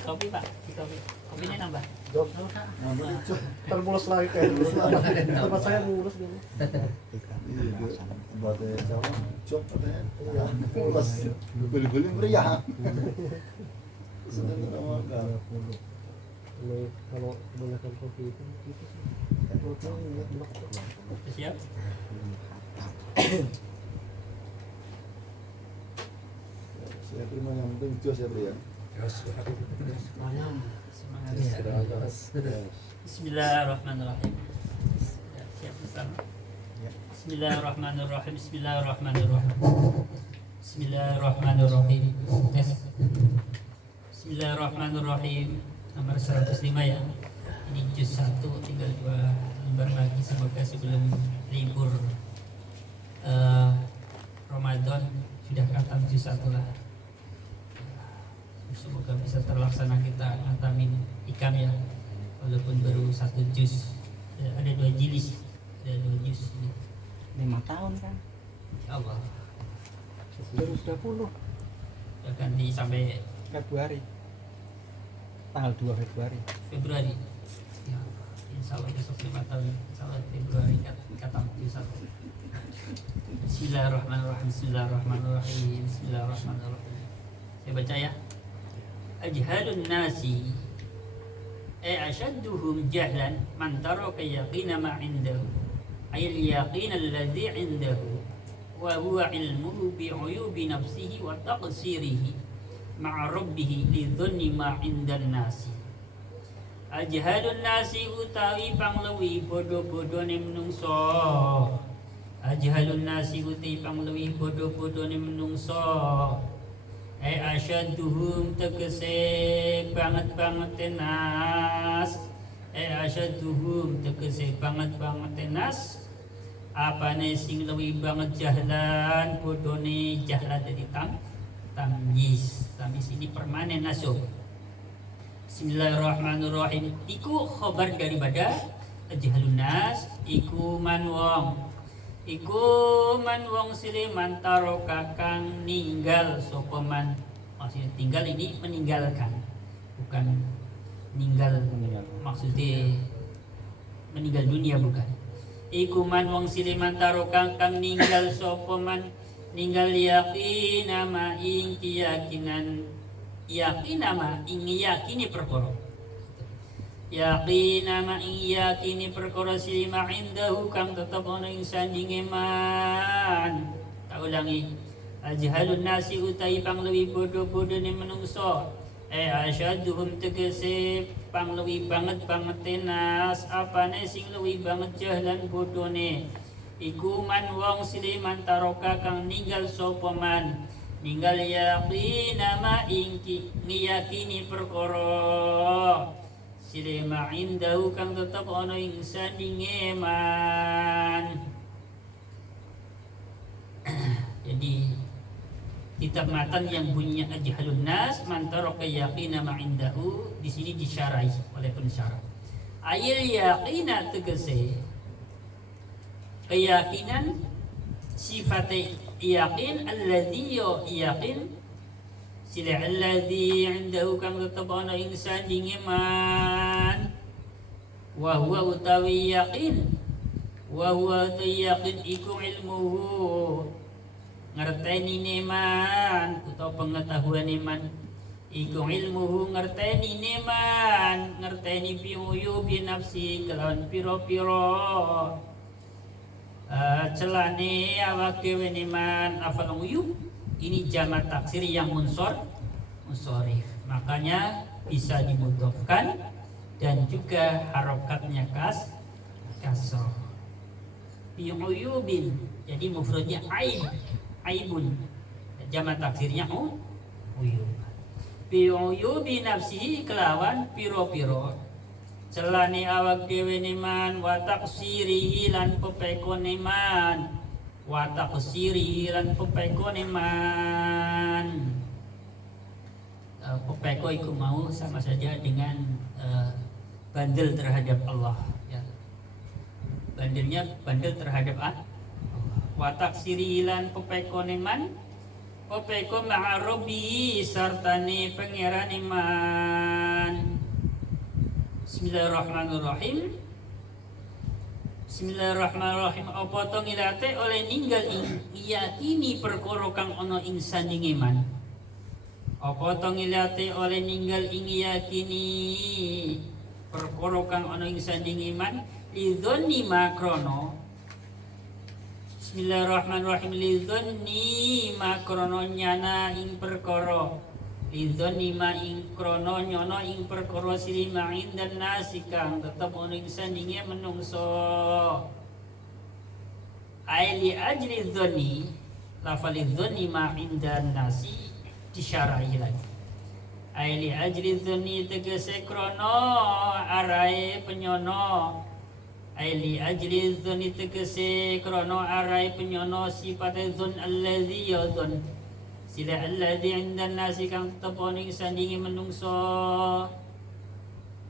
Kopi Pak, kopi. Kopinya nambah. Terpulas lagi kayak dulu. Tempat saya ngurus dulu. Buatnya sama cok katanya. Iya, pulas. Beli-beli meriah. Sedang sama kalau kebanyakan kopi itu gitu sih. Siap. Saya terima yang penting jos ya bro ya. Bismillahirrahmanirrahim. Siap bersama. Bismillahirrahmanirrahim. Bismillahirrahmanirrahim. Bismillahirrahmanirrahim. Bismillahirrahmanirrahim. Nomor 105 ya. Ini juz 1, tinggal 2 lembar lagi. Semoga sebelum libur Ramadan sudah khatam juz 1 lah. Semoga bisa terlaksana kita ngatamin ikam ya, walaupun baru 1 juz. Ada 2 jilid, ada 2 juz ini. 5 tahun kan? Ya Allah. 2020 Ya ganti sampai Februari. Tanggal 2 Februari. Ya, insya Allah besok 5 tahun. Insya Allah Februari khatam juz 1. Bismillahirrahmanirrahim. Bismillahirrahmanirrahim. Bismillahirrahmanirrahim. Saya baca ya. Ajhalun nasi ashadduhum jahlan man taraka yaqina ma indahu ay al-yaqin alladhi indahu wa huwa ilmuhu bi uyubi nafsihi wa taqsirihi ma'a rabbih li dhanni ma indan nasi. Ajhalun nasi utawi pangluwi bodoh-bodone menungso. Ajhalun nasi utawi pangluwi bodoh-bodone menungso. Asyaduhum tegese banget tenas. Asyaduhum tegese banget tenas. Apane sing luwih banget jahlan bodone jahlan dari tamyiz. Tamyiz ini permanen nasab. Bismillahirrahmanirrahim. Iku khabar daripada ajhalun nas, iku man wong siliman taro kakang ninggal sokoman. Maksudnya tinggal ini meninggalkan, bukan meninggal maksudnya meninggal dunia, bukan. Iku man wong siliman taro kakang ninggal sokoman, ninggal yakinama ing keyakinan, yakinama ing yakini perkara, yaqina ing yakini perkara silima indahu kang tetep ana ing sandinge man. Tak ulangi. Ajhalun nasi utai pangluwi bodoh-bodone menungso. Asyaduhum tegese pangluwi banget tenas. Apane sing luwih banget jahlan bodone. Iku man wong siliman taroka kang ninggal sapa man. Ninggal yaqina ing ngiyakini perkara silema indahu kang tetep ana ing sandinge man. Jadi kitab matan yang bunyinya ajhalun nas man taraka yaqina ma indahu di sini disyarai oleh pensyarah. Ayil yaqina tegese keyakinan, sifat yaqin alladhi yaqin sila alladhi indahu kang tetep ana ing sandinge man. Wa huwa utawi yaqin, wa huwa yaqin iku ilmuhu ngerteni neman utawa pengetahuan neman. Iku ilmuhu ngerteni neman, ngerteni biuyubi nafsi kelawan piro-piro celane awak dhewe neman. Afal uyub ini jamak taksir yang munsorif, makanya bisa dimudhofkan dan juga harokatnya kasroh. Biuyubin, jadi mufradnya aibun, jamak taksirnya uyub. Biuyubi nafsihi kelawan piro-piro celane awak dhewe neman, wa taqsirihi lan pepekone man, wa taqsirihi lan pepekone man. Pepeko iku mau sama saja dengan bandel terhadap Allah, ya. Bandelnya bandel terhadap Allah. Wa taksiri lan pepekoneman pepeko ma'arobi sartane pangeran iman. Bismillahirrahmanirrahim. Bismillahirrahmanirrahim. Apa to ngilate oleh ninggal iyakini perkara kang ana ing sanding iman. Apa to ngilate oleh ninggal ing iyakini perkara kang ana ing sanding iman lidzonni makrono. Bismillahirrahmanirrahim. Lidzonni makrono nyana ing perkara lidzonni ma ing krono nyono ing perkara siri ma'in dan nasi kang tetep ana ing sandinge menungso. Aili ajri dzonni lafal dzonni ma'in dan nasi disyarahi lagi. Aili ajri dzonni tegese krono arai penyono. Aili ajri dzonni tegese krono arai penyono sifat dzon allazi yadzon sila alladhi indan nasi kang teponing sandingi menungso.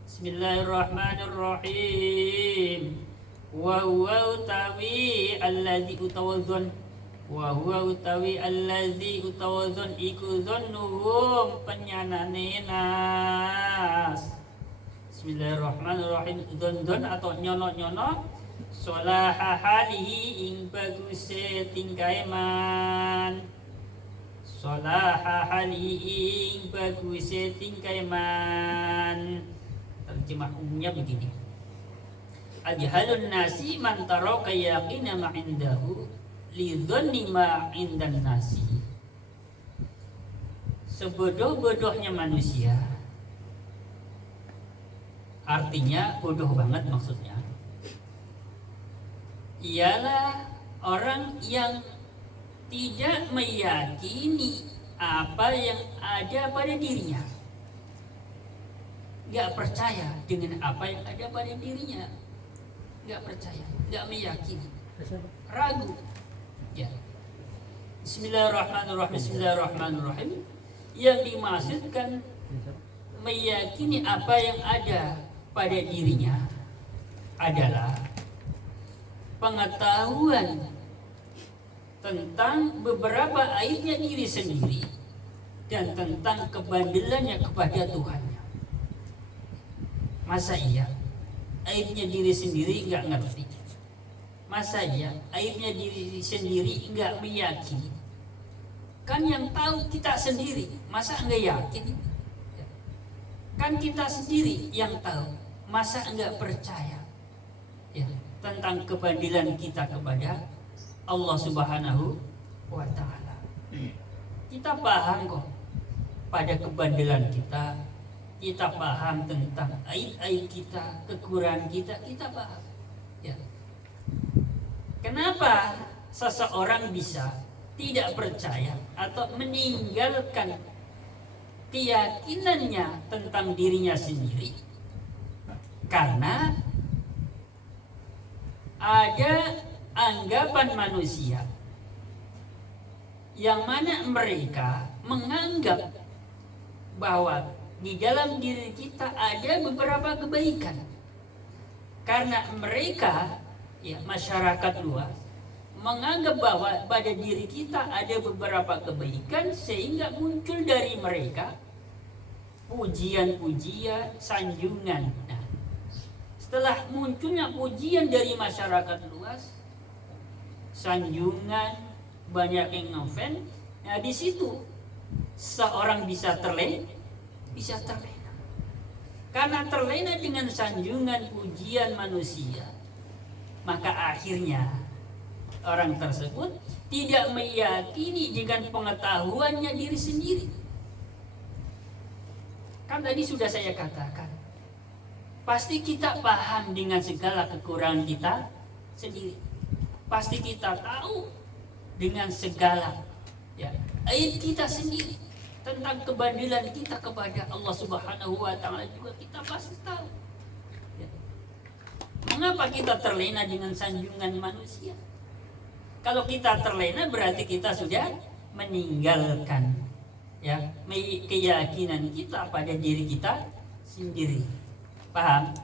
Bismillahirrahmanirrahim. Wa huwa utawi alladhi utawadzon. Wa huwa utawi alladhi utawadzon iku dhannuhum penyanane nas. Bismillahirrahmanirrahim. Dhon atau nyono-nyono solaha halihi ing baguse tingkai man. Solaha haliing bagusnya tingkai man. Terjemah umumnya begini. Ajhalun nasi man taraka yaqina ma indahu li dhanni ma indan nasi. Sebodoh-bodohnya manusia, artinya bodoh banget maksudnya, ialah orang yang tidak meyakini apa yang ada pada dirinya, nggak percaya dengan apa yang ada pada dirinya, nggak percaya, nggak meyakini, ragu. Ya. Bismillahirrahmanirrahim. Bismillahirrahmanirrahim. Yang dimaksudkan meyakini apa yang ada pada dirinya adalah pengetahuan tentang beberapa aibnya diri sendiri dan tentang kebandelannya kepada Tuhannya. Masa iya aibnya diri sendiri enggak ngerti? Masa iya aibnya diri sendiri enggak meyakini? Kan yang tahu kita sendiri, masa enggak yakin? Kan kita sendiri yang tahu, masa enggak percaya ya tentang kebandelan kita kepada Allah Subhanahu wa ta'ala. Kita paham kok pada kebandelan kita, kita paham tentang aib-aib kita, kekurangan kita, kita paham. Ya. Kenapa seseorang bisa tidak percaya atau meninggalkan keyakinannya tentang dirinya sendiri? Karena ada anggapan manusia yang mana mereka menganggap bahwa di dalam diri kita ada beberapa kebaikan. Karena mereka, ya masyarakat luas, menganggap bahwa pada diri kita ada beberapa kebaikan, sehingga muncul dari mereka pujian-pujian, sanjungan. Nah, setelah munculnya pujian dari masyarakat luas, sanjungan, banyak yang ngefans. Nah di situ seorang bisa terlena. Karena terlena dengan sanjungan pujian manusia, maka akhirnya orang tersebut tidak meyakini dengan pengetahuannya diri sendiri. Kan tadi sudah saya katakan, pasti kita paham dengan segala kekurangan kita sendiri. Pasti kita tahu dengan segala ya aib kita sendiri, tentang kebandelan kita kepada Allah Subhanahu wa ta'ala juga kita pasti tahu. Ya. Mengapa kita terlena dengan sanjungan manusia? Kalau kita terlena berarti kita sudah meninggalkan ya keyakinan kita pada diri kita sendiri. Paham?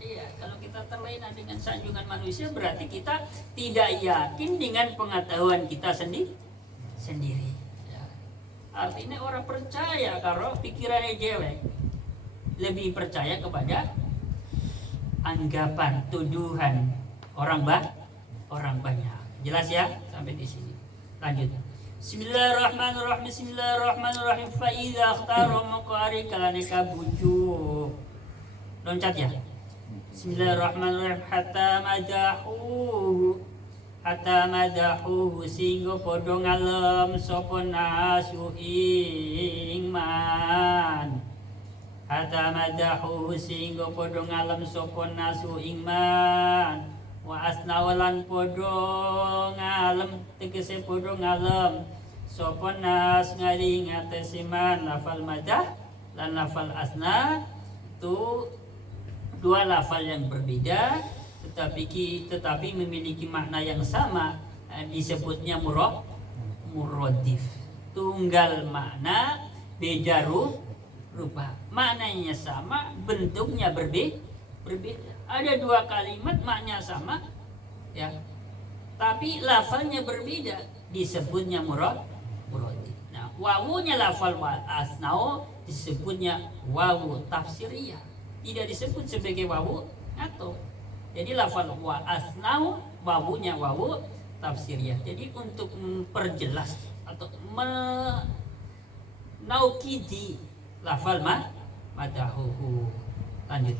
Iya, kalau kita terlena dengan sanjungan manusia berarti kita tidak yakin dengan pengetahuan kita sendiri. Ya. Artinya orang percaya kalau pikirannya jelek, lebih percaya kepada anggapan, tuduhan orang banyak. Jelas ya sampai di sini. Lanjut. Bismillahirrahmanirrahim. Bismillahirrahmanirrahim. Fa idza ikhtara maqari kalaneka bujuk. Loncat ya. Bismillahirrahmanirrahim. Hatta madahu singgo podo ngalem sapa nasu ing man. Hatta madahu singgo podo ngalem sapa nasu ing man. Wa asnawalan podo ngalem tegese podo ngalem sapa nas ngali ngatesi man lafal madah lan lafal asna itu dua lafal yang berbeda tetapi memiliki makna yang sama, disebutnya muradif. Tunggal makna beda rupa. Maknanya sama, bentuknya berbeda. Ada dua kalimat maknanya sama ya. Tapi lafalnya berbeda, disebutnya muradif. Nah, wawunya lafal asnau disebutnya wawu tafsiriyah. Tidak disebut sebagai wawu atau. Jadi lafal wa asnau wawunya wawu tafsiriyah. Jadi untuk memperjelas atau menaukidi lafal madahuhu. Lanjut.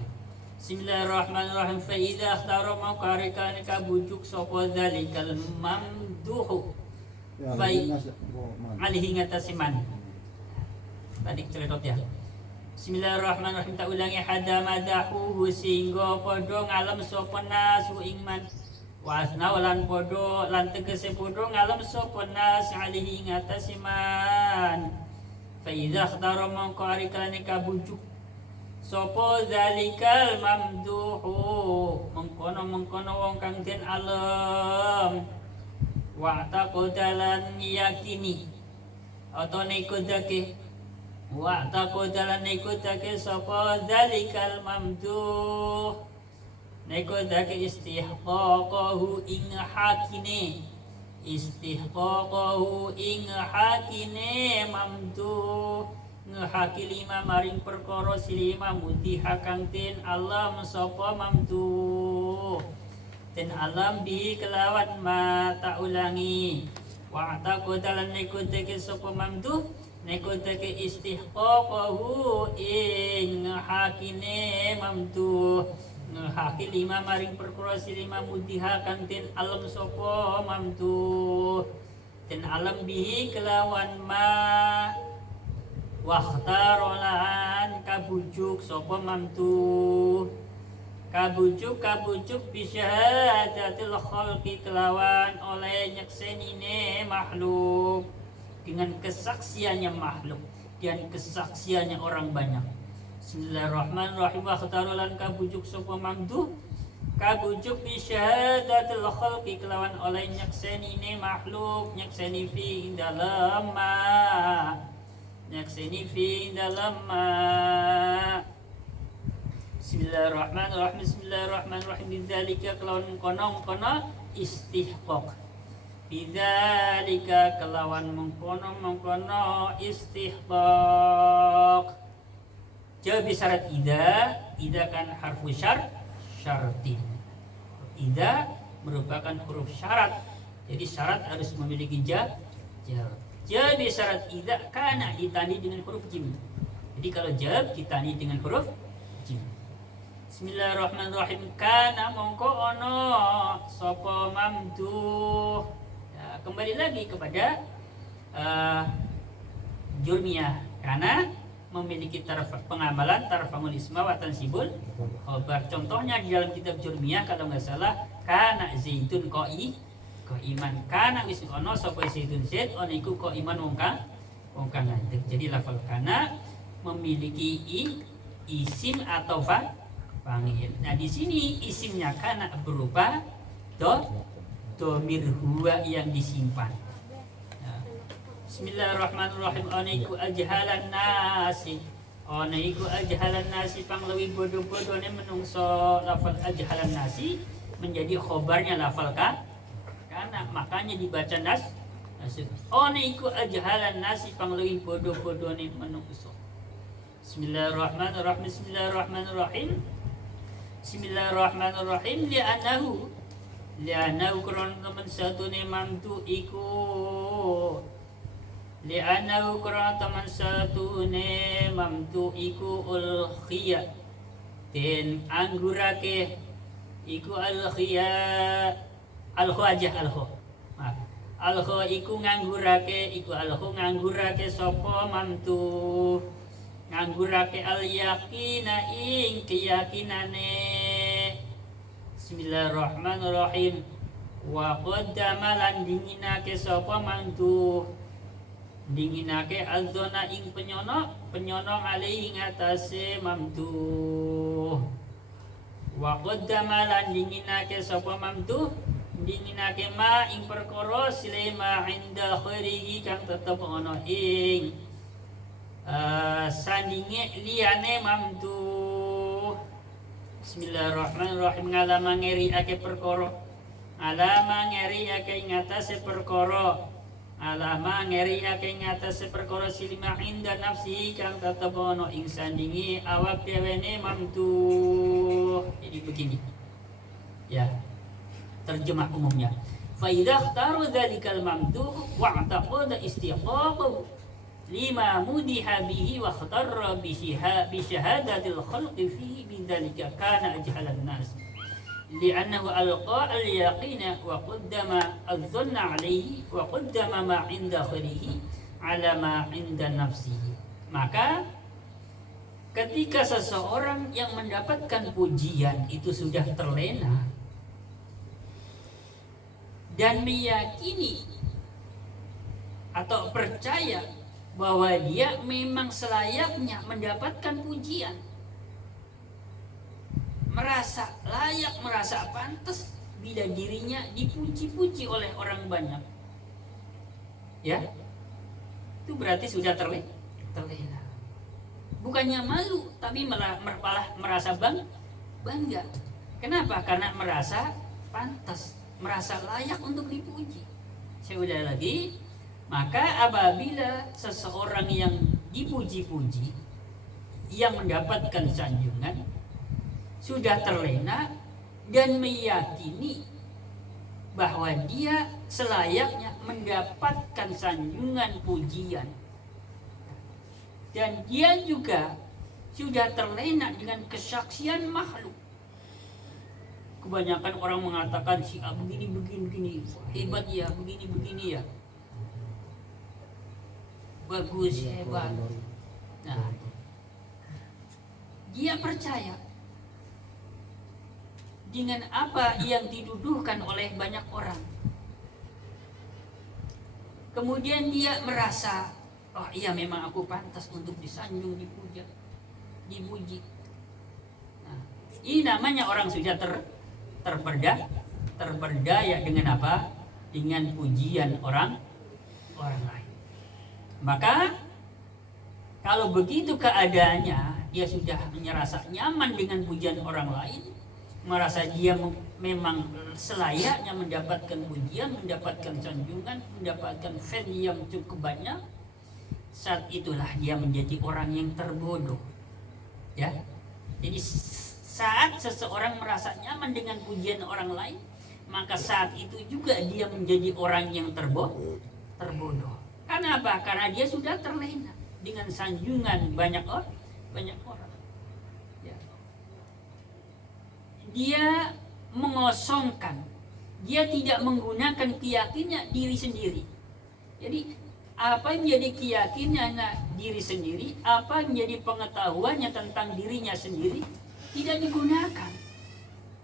Bismillahirrahmanirrahim. Fa idza ikhtara maqarikan ka bujuk sapa zalikal mamduhu. Fa alihi ngatasiman. Tadi ceretot ya. Bismillahirrahmanirrahim. Tak ulangi. Hada madahu singgo podo ngalem sapa nasu ingman wasna walan podo lan tegese podo ngalem sapa nas alihi ngatasiman. Fa idza ikhtara maqarikan ka bujuk sapa zalikal mamduhu mengkono wong kang den alem wa taqdalan yakini atau nekodake wa taqdalan nekodake sapa zalikal mamduh nekodake istihqaqahu ing hakine mamduh ngehaki lima maring perkara silima mutiha kang tin alam sapa mamduh ten alam bi kelawan mata ulangi wa taqdalan nekutake sapa mamduh nekutake istihqaqahu ing hakine mamduh ngehaki lima maring perkara silima mutiha kang tin alam sapa mamduh ten alam bi kelawan ma wakhtarolan kabujuk sapa mamduh kabujuk bisyahadatil khalqi kelawan oleh nyeksenine makhluk dengan kesaksiannya makhluk dan kesaksiannya orang banyak. Bismillahirrahmanirrahim. Wakhtarolan kabujuk sapa mamduh kabujuk bisyahadatil khalqi kelawan oleh nyeksenine makhluk nyekseni fi dalam nyakseni fi dalam Bismillahirrahmanirrahim. Bidzalika kelawan kono istihqaq. Bidzalika kelawan mengkono istihqaq. Jawab syarat idza kan harfu syartin. Idza merupakan huruf syarat. Jadi syarat harus memiliki jar. Jadi syarat idza kana ditani dengan huruf jim. Jadi kalau jawab ditani dengan huruf jim. Bismillahirrahmanirrahim. Kana mongko ono sapa mamduh. Ya, kembali lagi kepada jurmiyah karena memiliki pengamalan tarfamul isma wa tansibul khabar. Contohnya di dalam kitab jurmiyah kalau nggak salah kana zaitun iman kana wis ono sapa zaitun zaid ono iku iman wong kang ngadeg. Jadi lafal kana memiliki isim atau fa'il. Nah di sini isimnya kana berupa domir huwa yang disimpan. Bismillahirrahmanirrahim. Oniku ajhalan nasi Ana iku ajhalan nasi pang leuwih bodoh-bodohne menungso. Lafal ajhalan nasi menjadi khobarnya lafal kana, makanya dibaca nasib. Ana iku ajhalan nasi pang leuwih bodoh-bodohne menungso. Bismillahirrahmanirrahim. Bismillahirrahmanirrahim. Li'anahu krono temen satune mamtu iku. Li'anahu krono temen satune mamtu iku ulkhiya den anggurake iku alkhiya alkho aja alkho. Alkho iku nganggurake sapa mamtu. Nganggurake al yakina ing keyakinane. Bismillahirrahmanirrahim. Wa qaddama lan dinginake sapa mantu. Dinginake adzona ing penyono alaihi ngatasé mamtu. Wa qaddama lan dinginake sapa mamtu. Dinginake ma ing perkara silema inda khairihi kang tetep ana ing sandinge liyane mamtu. Bismillahirrahmanirrahim. Ngalama ngeri ake perkara. Alama ngeri ake ngatasé perkara. Alama ngeri ake ngatasé perkara silima inda nafsi kang tetep ana ing sandinge awak dhewene mamtu. Jadi begini. Ya. Terjemah umumnya. Fa idza ikhtaru dzalikal mamtu wa i'taqada istiqaqahu lima mudiha bihi wa khatarra bi syahadatil khalqi fihi bidzalika kana ajhalan nas li'annahu alqa al-yaqina wa qaddama adh-dhanna alayhi wa qaddama ma 'inda khairihi 'ala ma 'inda nafsihi. Maka ketika seseorang yang mendapatkan pujian itu sudah terlena dan meyakini atau percaya bahwa dia memang selayaknya mendapatkan pujian, merasa layak, merasa pantas bila dirinya dipuji-puji oleh orang banyak, ya, itu berarti sudah terlena. Bukannya malu, tapi malah merasa bangga. Kenapa? Karena merasa pantas, merasa layak untuk dipuji. Saya udah lagi. Maka apabila seseorang yang dipuji-puji, yang mendapatkan sanjungan, sudah terlena dan meyakini bahwa dia selayaknya mendapatkan sanjungan pujian, dan dia juga sudah terlena dengan kesaksian makhluk. Kebanyakan orang mengatakan si A begini, hebat ya, begini ya. Bagus, hebat. Nah, dia percaya dengan apa yang diduduhkan oleh banyak orang. Kemudian dia merasa, oh iya memang aku pantas untuk disanjung, dipuji. Nah, ini namanya orang sudah terperdaya dengan apa? Dengan pujian orang lain. Maka kalau begitu keadaannya, dia sudah merasa nyaman dengan pujian orang lain, merasa dia memang selayaknya mendapatkan pujian, mendapatkan sanjungan, mendapatkan fan yang cukup banyak. Saat itulah dia menjadi orang yang terbodoh, ya. Jadi saat seseorang merasa nyaman dengan pujian orang lain, maka saat itu juga dia menjadi orang yang terbodoh. Kenapa? Karena dia sudah terlena dengan sanjungan banyak orang. Ya. Dia mengosongkan, dia tidak menggunakan keyakinannya diri sendiri. Jadi apa yang menjadi keyakinannya diri sendiri, apa yang menjadi pengetahuannya tentang dirinya sendiri tidak digunakan.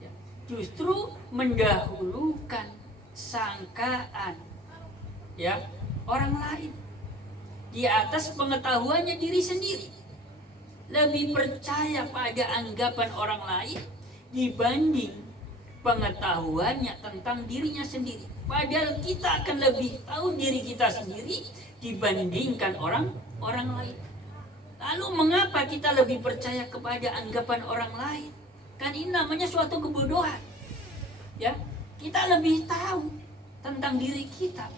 Ya. Justru mendahulukan sangkaan, ya, orang lain di atas pengetahuannya diri sendiri. Lebih percaya pada anggapan orang lain dibanding pengetahuannya tentang dirinya sendiri. Padahal kita akan lebih tahu diri kita sendiri dibandingkan orang lain. Lalu mengapa kita lebih percaya kepada anggapan orang lain? Kan ini namanya suatu kebodohan. Ya, kita lebih tahu tentang diri kita.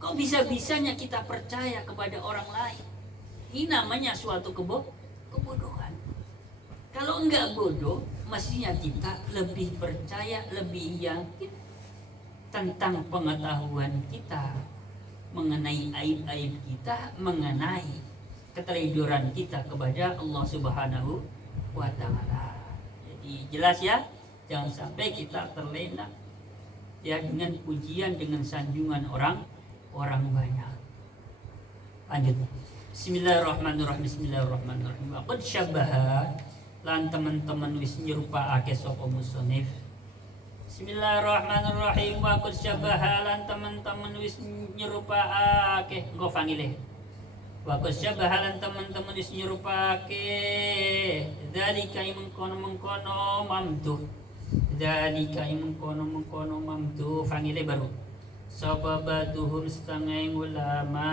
Kok bisa-bisanya kita percaya kepada orang lain? Ini namanya suatu kebodohan. Kalau enggak bodoh, mestinya kita lebih percaya, lebih yakin tentang pengetahuan kita mengenai aib-aib kita, mengenai keteledoran kita kepada Allah Subhanahu wa Ta'ala. Jadi jelas ya, jangan sampai kita terlena ya dengan pujian, dengan sanjungan orang banyak. Lanjut. Bismillahirrahmanirrahim. Bismillahirrahmanirrahim. Wa qad syabbaha lan teman-teman wis nyerupaake sapa musannif. Bismillahirrahmanirrahim. Wa qad syabbaha lan teman-teman wis nyerupaake engko fangile. Wa qad syabbaha lan teman-teman wis nyerupaake dzalika mengkono-mengkono mamduh. Dzalika mengkono-mengkono mamduh fangile baru. Sababatuhum setengah ulama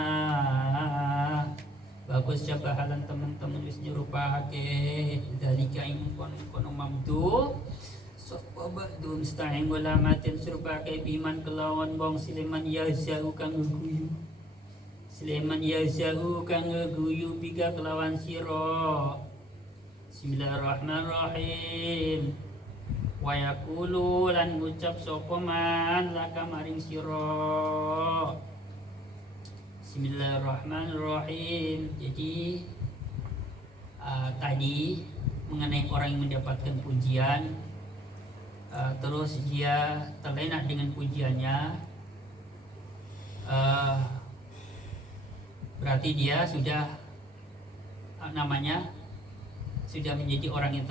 bagus syabahalan teman-teman wis nyerupake dzalika mengkono-mengkono mamduh. Sababatuhum setengah ulama ten serupake biman kelawan wong Sulaiman yazau kang guyu. Sulaiman yazau kang guyu bika kelawan sira. Bismillahirrahmanirrahim. Wa yaqulu lan ngucap sapa man laka maring sira. Bismillahirrahmanirrahim. Jadi tadi mengenai orang yang mendapatkan pujian, terus dia terlena dengan pujiannya, berarti dia sudah namanya sudah menjadi orang yang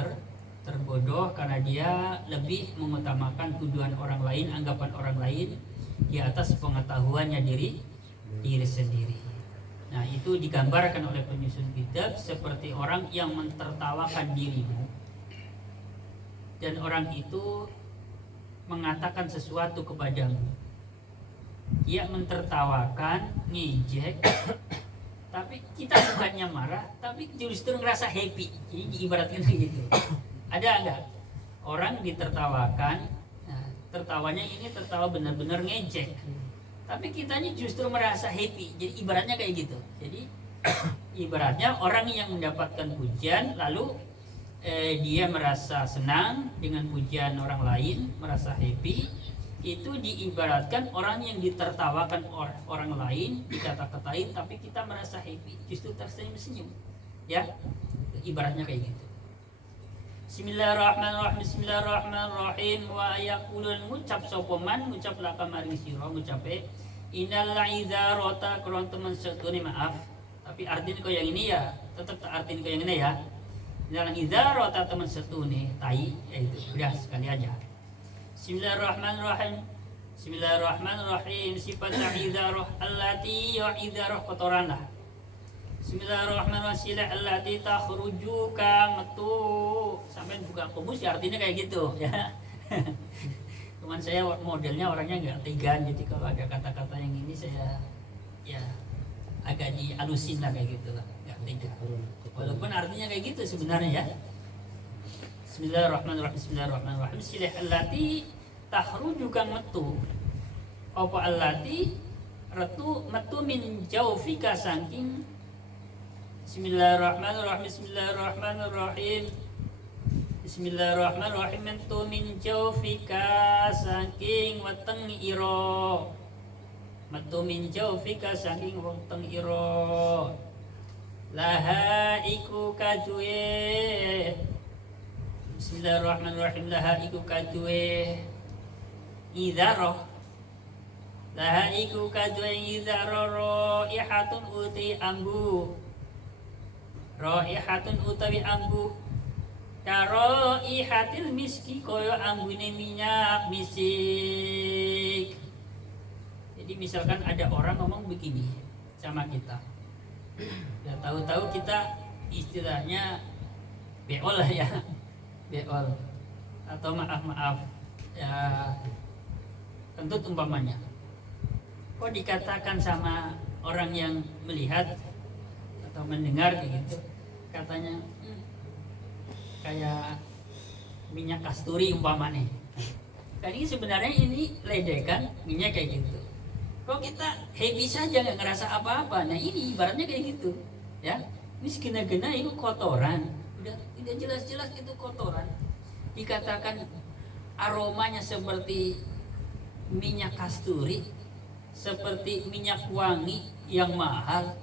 terbodoh karena dia lebih mengutamakan tuduhan orang lain, anggapan orang lain di atas pengetahuannya diri sendiri. Nah, itu digambarkan oleh penyusun kitab seperti orang yang mentertawakan dirimu dan orang itu mengatakan sesuatu kepadamu. Dia mentertawakan, ngejek, tapi kita bukannya marah, tapi justru ngerasa happy. Jadi diibaratkan begitu. Ada enggak orang ditertawakan, nah, tertawanya ini tertawa benar-benar ngejek, tapi kitanya justru merasa happy. Jadi ibaratnya kayak gitu. Jadi ibaratnya orang yang mendapatkan pujian lalu dia merasa senang dengan pujian orang lain, merasa happy. Itu diibaratkan orang yang ditertawakan orang lain, dikata-katain, tapi kita merasa happy, justru tersenyum-senyum. Ya, ibaratnya kayak gitu. Bismillahirrahmanirrahim. Bismillahirrahmanirrahim. Wa yaqulun ngucap sapa man ngucap laka maring sira ngucape innal izarata kurang teman setune maaf. Tapi artinya kau yang ini ya, tetap artinya kau yang ini ya. Innal izarata teman setune tai, yaitu udah sekali aja. Bismillahirrahmanirrahim. Bismillahirrahmanirrahim. Sifat izarah allati ya izarah kotoran lah. Bismillahirrahmanirrahim. Allati takhruju kang metu. Sampai buka kumus ya artinya kayak gitu ya. Cuman saya modelnya orangnya nggak tegan, jadi kalau ada kata-kata yang ini saya ya agak dialusin lah kayak gitu lah, nggak tega. Walaupun artinya kayak gitu sebenarnya ya. Bismillahirrahmanirrahim. Bismillahirrahmanirrahim. Allati takhruju kang metu. Apa allati retu metu min jaufika saking. Bismillahirrahmanirrahim. Bismillahirrahmanirrahim. Bismillahirrahmanirrahim. Mentu min jaufika saking weteng ira. Metu min jaufika saking weteng ira. Laha iku kaduwe. Bismillahirrahmanirrahim. Laha iku kaduwe idharah. Laha iku kaduwe idharah raihatun uti ambu. Raihatun utawi ambu karaihatil miski koyo ambune minyak misik. Jadi misalkan ada orang ngomong begini sama kita, ya tahu-tahu kita istilahnya beol lah ya, beol atau maaf ya, kentut umpamanya. Kok dikatakan sama orang yang melihat atau mendengar gitu, katanya kayak minyak kasturi umpamanya. Kan ini sebenarnya ini ledekan minyak kayak gitu. Kok kita happy saja nggak ngerasa apa-apa. Nah ini ibaratnya kayak gitu, ya. Ini segena-gena itu kotoran. Udah jelas-jelas itu kotoran. Dikatakan aromanya seperti minyak kasturi, seperti minyak wangi yang mahal.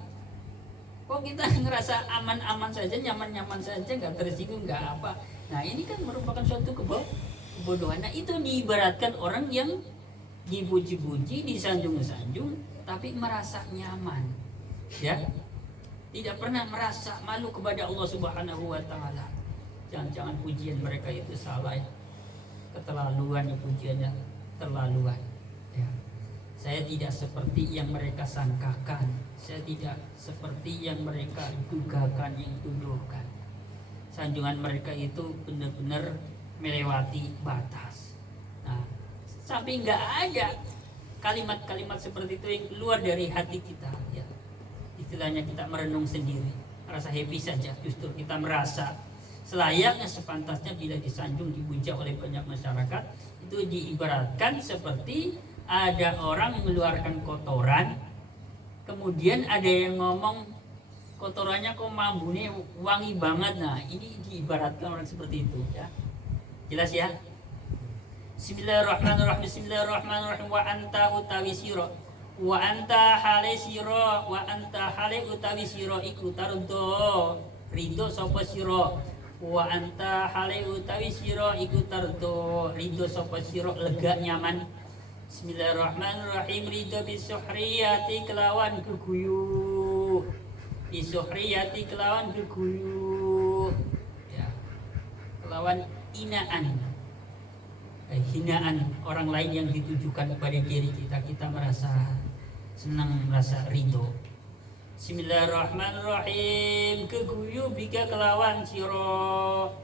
Kok kita ngerasa aman-aman saja, nyaman-nyaman saja, nggak tersinggung, nggak apa. Nah ini kan merupakan suatu kebodohan. Nah itu diibaratkan orang yang dipuji-puji, disanjung-sanjung, tapi merasa nyaman, ya, tidak pernah merasa malu kepada Allah Subhanahu Wa Taala. Jangan-jangan pujian mereka itu salah, keterlaluan, pujiannya terlaluan. Ya. Saya tidak seperti yang mereka sangkakan, saya tidak seperti yang mereka dugakan, yang tuduhkan. Sanjungan mereka itu benar-benar melewati batas. Nah, sampai nggak ada kalimat-kalimat seperti itu yang keluar dari hati kita, ya. Istilahnya kita merenung sendiri, merasa happy saja. Justru kita merasa selayaknya, sepantasnya bila disanjung, dipuja oleh banyak masyarakat. Itu diibaratkan seperti ada orang mengeluarkan kotoran, kemudian ada yang ngomong kotorannya kok mambunya wangi banget. Nah ini diibaratkan orang seperti itu, ya. Jelas ya. Bismillahirrahmanirrahim. Bismillahirrahmanirrahim. Wa anta utawi sira, wa anta hale sira, wa anta hale utawi sira iku tardo ridho sapa sira, wa anta hale utawi sira iku tardo ridho sapa sira, lega nyaman. Bismillahirrahmanirrahim. Ridho bisuhriyati kelawan geguyu, bisuhriyati kelawan geguyu, ya, kelawan inaan, hinaan orang lain yang ditujukan kepada diri kita, kita merasa senang, merasa ridho. Bismillahirrahmanirrahim. Keguyu bika kelawan siro,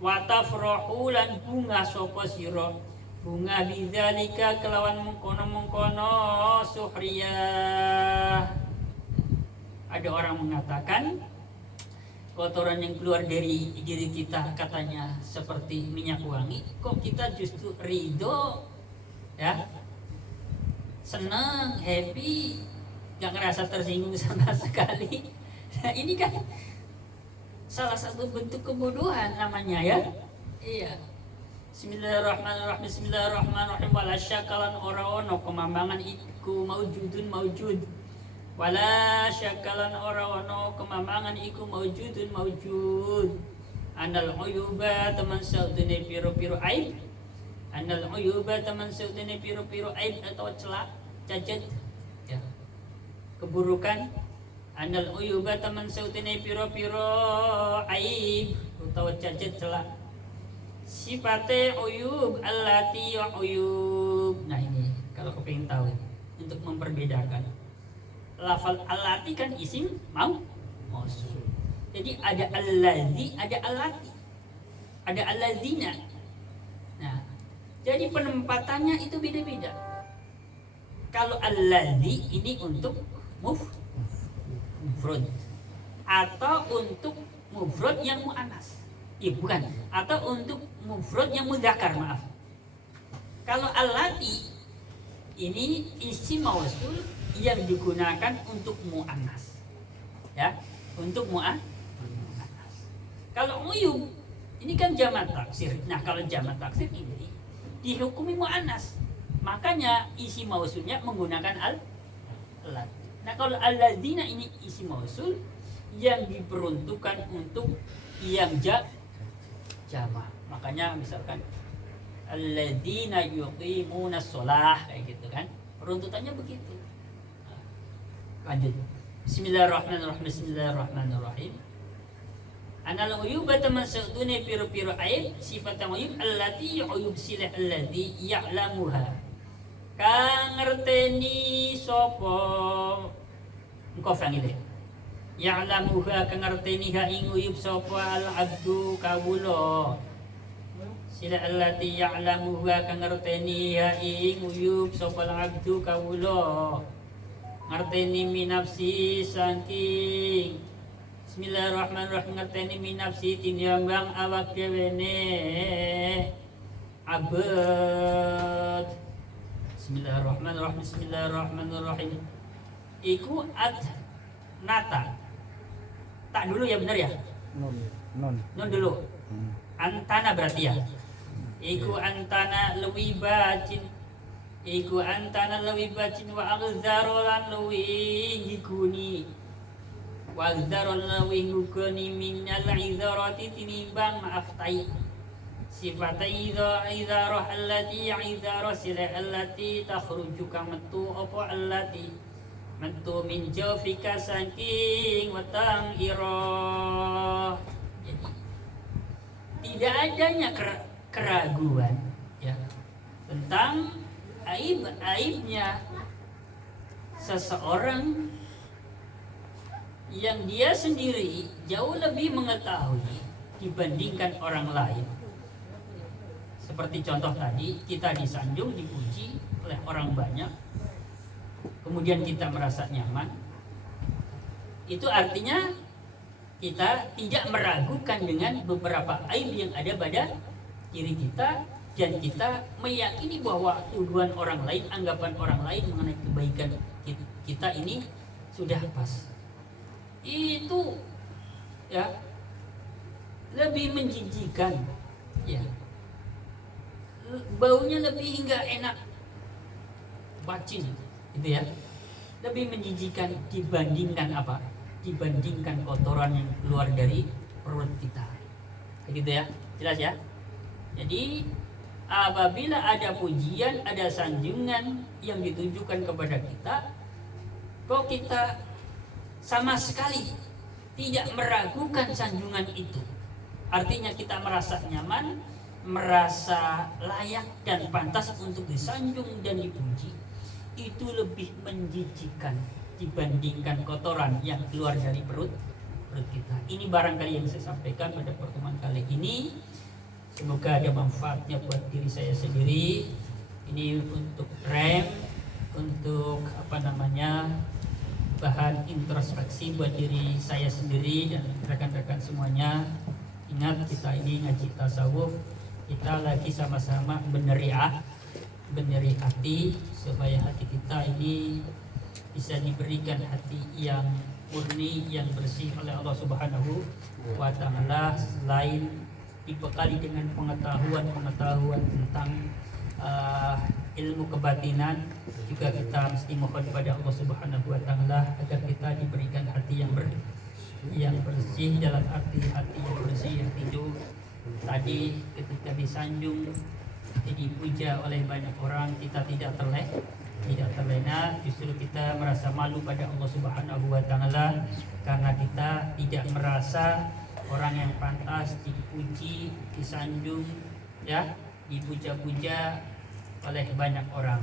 watafrohu lan bunga sopo siro, bunga bidzalika kelawan mengkono-mengkono suhriyah. Ada orang mengatakan kotoran yang keluar dari diri kita katanya seperti minyak wangi, kok kita justru ridho, ya, senang, happy, gak ngerasa tersinggung sama sekali. Nah ini kan salah satu bentuk kebodohan namanya, ya. Iya. Bismillahirrahmanirrahim. Bismillahirrahmanirrahim. Wala syakalan ora-ono kemambangan iku maujud. Wala syakalan ora-ono kemambangan iku maujud. Anal uyuba teman saudene piro-piro aib. Anal uyuba teman saudene piro-piro aib atau celak, cacat, ya, keburukan. Anal uyuba teman saudene piro-piro aib atau cacat, celak. Sifate uyub allati uyub. Nah ini kalau kepengin tahu untuk memperbedakan. Lafal allati kan isim mausul. Jadi ada allazi, ada allati, ada allazina. Nah, jadi penempatannya itu beda-beda. Kalau allazi ini untuk mufrad atau untuk mufrad yang muannas. Ya bukan, atau untuk mufrad yang mudzakkar, maaf. Kalau allati ini isim mausul yang digunakan untuk muannas, ya, untuk muannas. Kalau uyub ini kan jamak taksir. Nah kalau jamak taksir ini dihukumi muannas, makanya isi mausulnya menggunakan al-lat. Nah kalau alladzina ini isi mausul yang diperuntukkan untuk yang jamak, makanya misalkan alladzina yuqimunas shalah kayak gitu kan, peruntutannya begitu. Lanjut. Bismillahirrahmanirrahim. Bismillahirrahmanirrahim. Anal uyuba tamasudune piro-piro aib sifat uyub allati uyub silah alladhi ya'lamuha. Kang ngerteni sapa engko fangile. Ya'lamuha kang ngerteni ha ing uyub sapa al abdu kawula. Silah allati ya'lamuha kang ngerteni ha ing uyub sapa al abdu kawula. Ngerteni minafsi saking Bismillahirrahmanirrahim. Ngerteni min nafsi tinimbang awak dewene abad. Bismillahirrahmanirrahim. Bismillahirrahmanirrahim. Iku nata. Tak dulu ya, benar ya? Non dulu. Antana berarti ya. Iku antana lewi bacin. Iku antana lewi bacin wa aghzarolan lewi ngikuni. Wa aghzarolan lewi ngikuni minal izarati tinimbang maaf tai. Sifatai izarah allati izarah sila allati takhruju kametu apa allati metu min jawfika saking watang irah. Jadi tidak adanya keraguan ya tentang aib-aibnya seseorang yang dia sendiri jauh lebih mengetahui dibandingkan orang lain. Seperti contoh tadi, kita disanjung, dipuji oleh orang banyak, kemudian kita merasa nyaman. Itu artinya kita tidak meragukan dengan beberapa aib yang ada pada diri kita, dan kita meyakini bahwa tuduhan orang lain, anggapan orang lain mengenai kebaikan kita ini sudah pas. Itu ya lebih menjijikan, ya baunya lebih hingga enak, bacin, gitu ya, lebih menjijikan dibandingkan apa? Dibandingkan kotoran yang keluar dari perut kita, gitu ya, jelas ya. Jadi apabila ada pujian, ada sanjungan yang ditujukan kepada kita, kok kita sama sekali tidak meragukan sanjungan itu, artinya kita merasa nyaman, merasa layak dan pantas untuk disanjung dan dipuji, itu lebih menjijikan dibandingkan kotoran yang keluar dari perut kita. Ini barangkali yang saya sampaikan pada pertemuan kali ini. Semoga ada manfaatnya buat diri saya sendiri. Ini untuk rem, untuk bahan introspeksi buat diri saya sendiri dan rekan-rekan semuanya. Ingat, kita ini ngaji tasawuf, kita lagi sama-sama beneri hati supaya hati kita ini bisa diberikan hati yang murni, yang bersih oleh Allah Subhanahu wa Ta'ala, selain dibekali dengan pengetahuan tentang ilmu kebatinan, juga kita mesti mohon kepada Allah Subhanahu wa Ta'ala agar kita diberikan hati yang bersih. Dalam arti hati yang bersih itu tadi ketika disanjung, dipuja oleh banyak orang, kita tidak terlena, justru kita merasa malu pada Allah Subhanahu wa Ta'ala karena kita tidak merasa orang yang pantas dipuji, disanjung, ya, dipuja-puja oleh banyak orang.